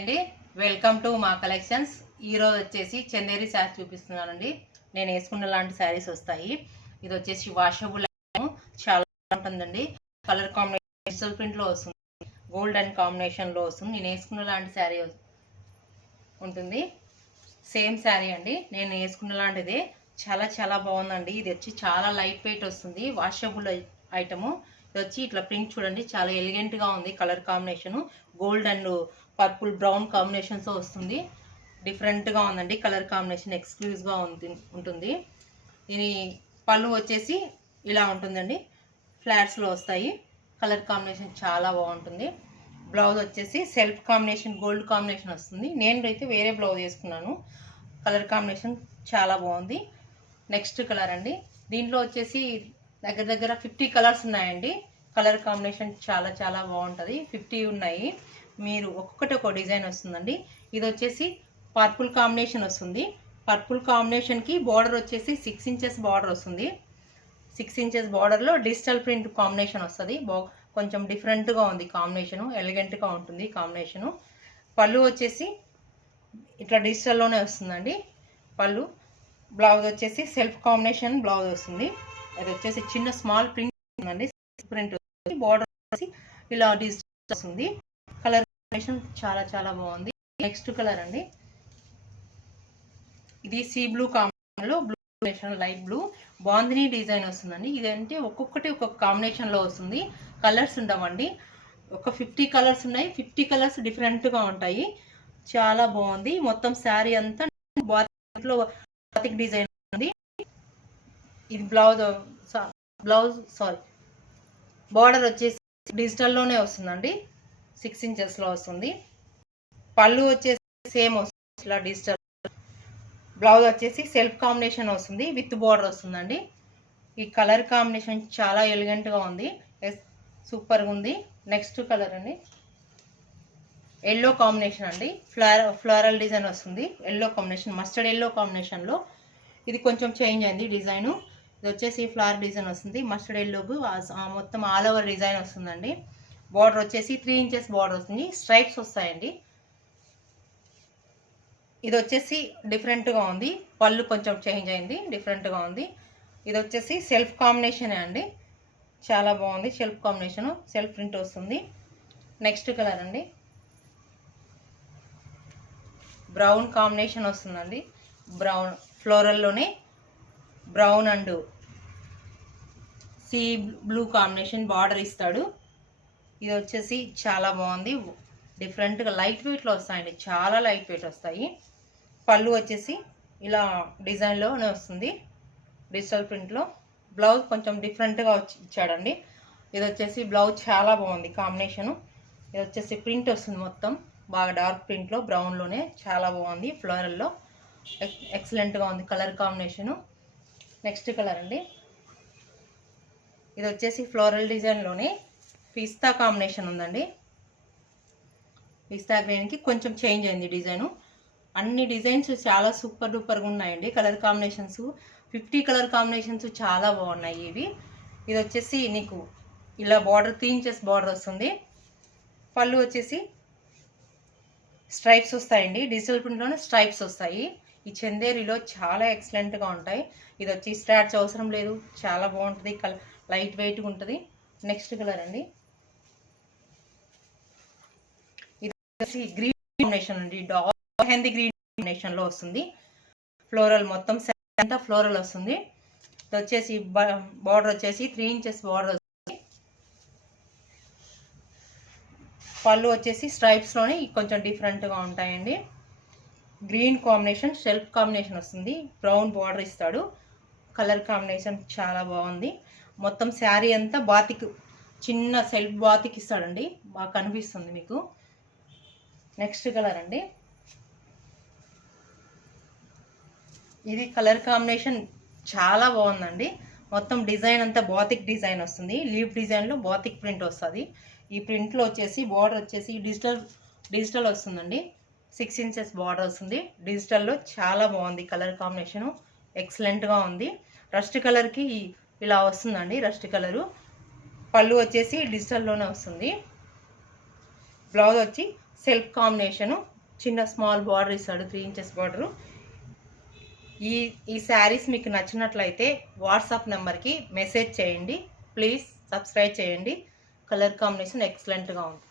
అండి, welcome to మా collections. ఈరోజు వచ్చేసి చందేరి శారీ చూపిస్తున్నానండి. నేను వేసుకున్న లాంటి శారీస్ వస్తాయి. ఇది వచ్చేసి వాషబుల్ చాలా ఉంటుందండి. కలర్ కాంబినేషన్ డిజిటల్ ప్రింట్లో వస్తుంది, గోల్డ్ అండ్ కాంబినేషన్లో వస్తుంది. నేను వేసుకున్న లాంటి శారీ ఉంటుంది. సేమ్ శారీ అండి, నేను వేసుకున్న లాంటిదే. చాలా చాలా బాగుందండి. ఇది వచ్చి చాలా లైట్ వెయిట్ వస్తుంది, వాషబుల్ ఐటము. ఇది వచ్చి ఇట్లా ప్రింట్ చూడండి, చాలా ఎలిగెంట్గా ఉంది. Colour combination gold and purple brown కాంబినేషన్తో వస్తుంది. డిఫరెంట్గా ఉందండి. కలర్ కాంబినేషన్ ఎక్స్క్లూజివ్గా ఉంటుంది. దీని పళ్ళు వచ్చేసి ఇలా ఉంటుందండి, ఫ్లాట్స్లో వస్తాయి. కలర్ కాంబినేషన్ చాలా బాగుంటుంది. బ్లౌజ్ వచ్చేసి సెల్ఫ్ కాంబినేషన్ గోల్డ్ కాంబినేషన్ వస్తుంది. నేను అయితే వేరే బ్లౌజ్ వేసుకున్నాను. కలర్ కాంబినేషన్ చాలా బాగుంది. నెక్స్ట్ కలర్ అండి, దీంట్లో వచ్చేసి దగ్గర దగ్గర 50 కలర్స్ ఉన్నాయండి. కలర్ కాంబినేషన్ చాలా చాలా బాగుంటుంది. 50 ఉన్నాయి. మీరు ఒక్కొక్కటి ఒక డిజైన్ వస్తుందండి. ఇది వచ్చేసి పర్పుల్ కాంబినేషన్ వస్తుంది. పర్పుల్ కాంబినేషన్కి బార్డర్ వచ్చేసి 6 ఇంచెస్ బార్డర్ వస్తుంది. 6 ఇంచెస్ బార్డర్లో డిజిటల్ ప్రింట్ కాంబినేషన్ వస్తుంది. కొంచెం డిఫరెంట్గా ఉంది కాంబినేషను, ఎలిగెంట్గా ఉంటుంది కాంబినేషను. పళ్ళు వచ్చేసి ఇట్లా డిజిటల్లోనే వస్తుందండి పళ్ళు. బ్లౌజ్ వచ్చేసి సెల్ఫ్ కాంబినేషన్ బ్లౌజ్ వస్తుంది. అది వచ్చేసి చిన్న స్మాల్ ప్రింట్ ఉందండి, ప్రింట్ బార్డర్ వచ్చేసి ఇలా డిజిటల్ వస్తుంది. కలర్ కాంబినేషన్ చాలా చాలా బాగుంది. నెక్స్ట్ కలర్ అండి, ఇది సీ బ్లూ కాంబినేషన్లో blue combination light blue bandhani design వస్తుందండి. ఇదంటే ఒక్కొక్కటి ఒక్కొక్క కాంబినేషన్లో వస్తుంది. కలర్స్ ఉండవండి, ఒక 50 కలర్స్ ఉన్నాయి. 50 కలర్స్ డిఫరెంట్గా ఉంటాయి. చాలా బాగుంది. మొత్తం శారీ అంతా బాతిక్ డిజైన్ ఉంది. ఇది బ్లౌజ్ బార్డర్ వచ్చేసి డిజిటల్లోనే వస్తుందండి, 6 ఇంచెస్లో వస్తుంది. పళ్ళు వచ్చేసి సేమ్ వస్తుంది ఇలా డిజిటల్. బ్లౌజ్ వచ్చేసి సెల్ఫ్ కాంబినేషన్ వస్తుంది, విత్ బార్డర్ వస్తుందండి. ఈ కలర్ కాంబినేషన్ చాలా ఎలిగెంట్గా ఉంది, సూపర్గా ఉంది. నెక్స్ట్ కలర్ అండి, ఎల్లో కాంబినేషన్ అండి. ఫ్లోరల్ డిజైన్ వస్తుంది. ఎల్లో కాంబినేషన్, మస్టర్డ్ ఎల్లో కాంబినేషన్లో. ఇది కొంచెం చేంజ్ అయింది డిజైను. ఇది వచ్చేసి ఫ్లవర్ డిజైన్ వస్తుంది. మస్టర్డ్ ఎల్లోకు మొత్తం ఆల్ ఓవర్ డిజైన్ వస్తుందండి. బార్డర్ వచ్చేసి 3 ఇంచెస్ బార్డర్ వస్తుంది. స్ట్రైప్స్ వస్తాయండి. ఇది వచ్చేసి డిఫరెంట్గా ఉంది. పళ్ళు కొంచెం చేంజ్ అయింది, డిఫరెంట్గా ఉంది. ఇది వచ్చేసి సెల్ఫ్ కాంబినేషనే అండి, చాలా బాగుంది. సెల్ఫ్ కాంబినేషను, సెల్ఫ్ ప్రింట్ వస్తుంది. నెక్స్ట్ కలర్ అండి, బ్రౌన్ కాంబినేషన్ వస్తుందండి. బ్రౌన్ ఫ్లోరల్లోనే brown and sea blue combination border ఇస్తాడు. ఇది వచ్చేసి చాలా బాగుంది. డిఫరెంట్గా లైట్ వెయిట్లో వస్తాయండి, చాలా లైట్ వెయిట్ వస్తాయి. పళ్ళు వచ్చేసి ఇలా డిజైన్లోనే వస్తుంది, డిజిటల్ ప్రింట్లో. బ్లౌజ్ కొంచెం డిఫరెంట్గా ఇచ్చాడండి. ఇది వచ్చేసి బ్లౌజ్ చాలా బాగుంది కాంబినేషను. ఇది వచ్చేసి ప్రింట్ వస్తుంది మొత్తం బాగా డార్క్ ప్రింట్లో, బ్రౌన్లోనే చాలా బాగుంది. ఫ్లోరల్లో ఎక్సలెంట్గా ఉంది కలర్ కాంబినేషను. నెక్స్ట్ కలర్ అండి, ఇది వచ్చేసి ఫ్లోరల్ డిజైన్లోనే పిస్తా కాంబినేషన్ ఉందండి. పిస్తా గ్రీన్కి కొంచెం చేంజ్ అయింది డిజైను. అన్ని డిజైన్స్ చాలా సూపర్ డూపర్గా ఉన్నాయండి. కలర్ కాంబినేషన్స్ 50 కలర్ కాంబినేషన్స్ చాలా బాగున్నాయి ఇవి. ఇది వచ్చేసి నీకు ఇలా బార్డర్ 3 ఇంచెస్ బార్డర్ వస్తుంది. పళ్ళు వచ్చేసి స్ట్రైప్స్ వస్తాయండి, డిజిటల్ ప్రింట్లోనే స్ట్రైప్స్ వస్తాయి. ఈ చందేరిలో చాలా ఎక్సలెంట్గా ఉంటాయి. ఇది వచ్చి స్టార్చ్ అవసరం లేదు, చాలా బాగుంటుంది. లైట్ వెయిట్గా ఉంటుంది. నెక్స్ట్ కలర్ అండి, ఇది వచ్చేసి గ్రీన్ కాంబినేషన్ అండి, డార్క్ మెహందీ గ్రీన్ కాంబినేషన్లో వస్తుంది. ఫ్లోరల్ మొత్తం అంతా ఫ్లోరల్ వస్తుంది. ఇది వచ్చేసి బార్డర్ వచ్చేసి 3 ఇంచెస్ బార్డర్ వస్తుంది. పళ్ళు వచ్చేసి స్ట్రైప్స్లోనే కొంచెం డిఫరెంట్గా ఉంటాయండి. గ్రీన్ కాంబినేషన్ సెల్ఫ్ కాంబినేషన్ వస్తుంది, బ్రౌన్ బార్డర్ ఇస్తాడు. కలర్ కాంబినేషన్ చాలా బాగుంది. మొత్తం శారీ అంతా బాతిక్, చిన్న సెల్ఫ్ బాతిక్ ఇస్తాడండి, బాగా కనిపిస్తుంది మీకు. నెక్స్ట్ కలర్ అండి, ఇది కలర్ కాంబినేషన్ చాలా బాగుందండి. మొత్తం డిజైన్ అంతా బాతిక్ డిజైన్ వస్తుంది. లీఫ్ డిజైన్లో బాతిక్ ప్రింట్ వస్తుంది. ఈ ప్రింట్లో వచ్చేసి బార్డర్ వచ్చేసి డిజిటల్ వస్తుందండి. 6 ఇంచెస్ బార్డర్ వస్తుంది. డిజిటల్లో చాలా బాగుంది కలర్ కాంబినేషను, ఎక్సలెంట్గా ఉంది. రస్ట్ కలర్కి ఇలా వస్తుందండి, రస్ట్ కలరు. పళ్ళు వచ్చేసి డిజిటల్లోనే వస్తుంది. బ్లౌజ్ వచ్చి సెల్ఫ్ కాంబినేషను, చిన్న స్మాల్ బార్డర్ ఇస్తాడు, 3 ఇంచెస్ బార్డరు. ఈ శారీస్ మీకు నచ్చినట్లయితే వాట్సాప్ నెంబర్కి మెసేజ్ చేయండి. ప్లీజ్ సబ్స్క్రైబ్ చేయండి. కలర్ కాంబినేషన్ ఎక్సలెంట్గా ఉంది.